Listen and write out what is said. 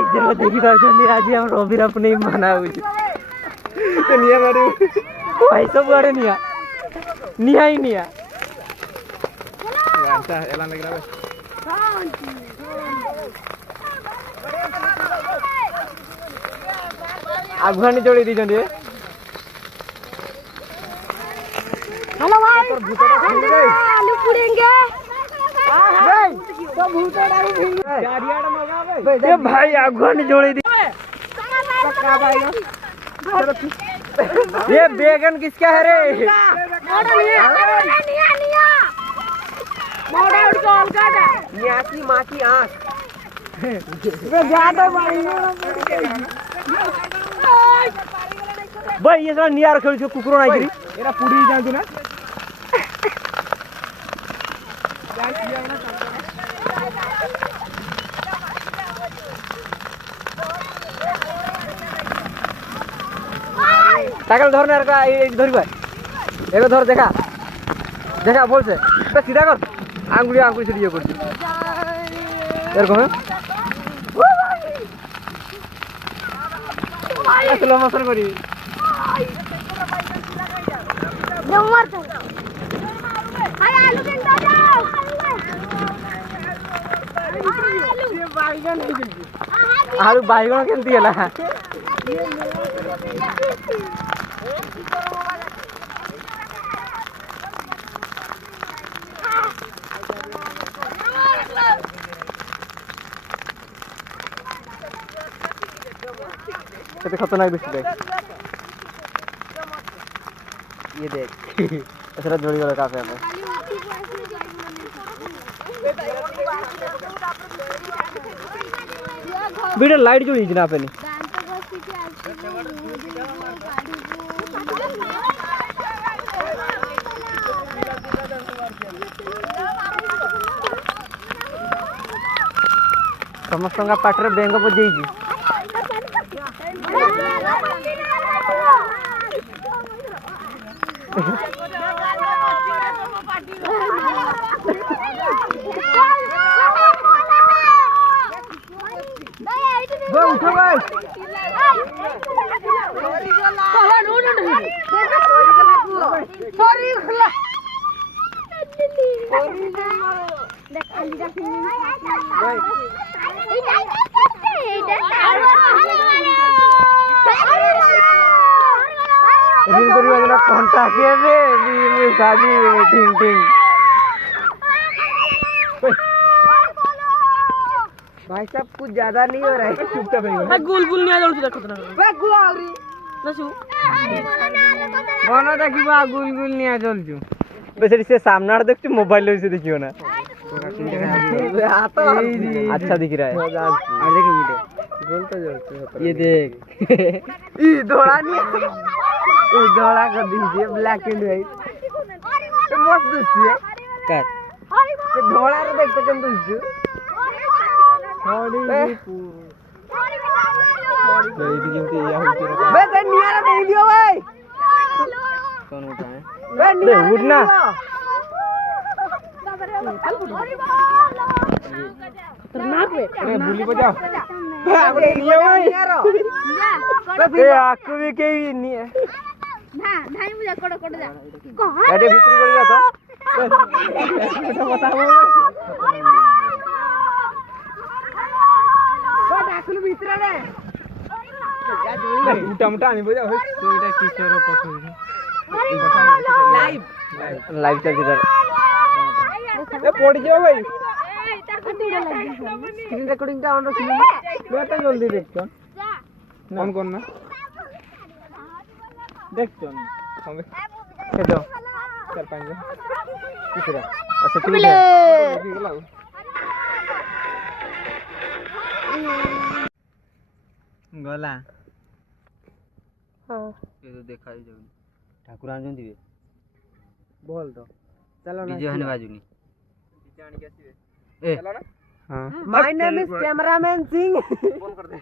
guys देखो देखि पाछन आज हम रविरा पुनी मना होई तो निया मारे भाई सब आड़े निया निया ही निया वांटा एला लगरा बे आगुहानी जोड़ी दी जंदे हेलो भाई आलू पुड़ेंगे भाई तो भूतड़ा भी भिंग चारियाड़ मगा बे भाई आगुहानी जोड़ी दी पक्का भाई ये बैगन किसका है रे मॉडल कॉल कर निया की मां की आंख वे ज्यादा भाई भाई ये साला निया रखल छ कुकुरो नाही गिरी एरा पुडी जांदी ना टाकल धर ना का एक धरी भाई एगो धर देखा देखा बोल से तो सीधा कर आंगुली से दियो कर दी यार को स्लो मोशन करी नंबर तो हाय आलू के दो जाओ आलू बाईगन है जल्दी आलू बाईगन केंती हला कितने खतरनाक दिखती है ये देख ऐसा जोड़ी वाला काफी है बेटा लाइट जोड़ी जना पे नहीं समस्त पाटर बेंग बजे उठो भाई कंटा के टिंग टिंग भाई साहब कुछ ज्यादा नहीं हो रहा है चुपचाप है गुल गुल नहीं आदल देखो ना बे गुलावरी नसु बना देखिबा गुल गुल नहीं आदल छु बेसरी से सामने आ देखछु मोबाइल से देखियो ना अच्छा दिख रहा है और देखो वीडियो गोल तो जलते ये देख ई धोड़ा नहीं ई धोड़ा कर दीजिए ब्लैक एंड व्हाइट तो मस्त दिखती है कर ये धोड़ा रे देख तो कम दिखछु थोड़ी थोड़ी जेमती या होती रे बे ते नियारा दे दियो भाई कौन उठाए बे नियारा उठना खतरनाक है अरे भूली बजाओ अबे निया भाई ए आकु भी के नहीं है ना ढाई मुझे कोड़ कोड़ जा अरे भीतर कर जा तो बताओ डाकुल भीतर रे जा जोड़ी मोटा मोटा आनी बजा हो तो एटा किशोर पठो लाइव लाइव चल इधर ए पड़ जाओ भाई स्क्रीन रिकॉर्डिंग टा ऑन रखिए बेटा जल्दी देख कौन कौन ना देख चल हमें के दो चल पाएंगे किसरा अच्छा ठीक है गला हां ये तो देखा ही जाऊ ठाकुर आन दिबे बोल तो चलो ना डीजे हने बाजुनी डीजे आनी के आसीबे ए चलो ना हां my name is cameraman Singh phone कर दे